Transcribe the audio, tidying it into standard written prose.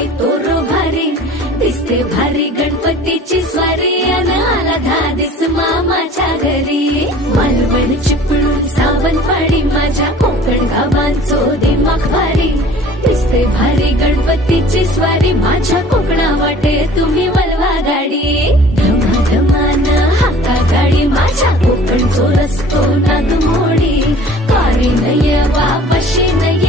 बाई तोरो भारी दिसते भारी गणपतीची स्वारी अन आला धादिस मामाच्या घरी मालवण चिपळूण सावंतवाडी माझ्या कोकण गावांचो दिमाग भारी दिसते भारी गणपतीची स्वारी माझ्या कोकणा वाटे तुम्ही वलवा गाडी धमाधमान हाका गाडी माझ्या कोकणचो रस्तो नाद मोडी कारी नय वापशी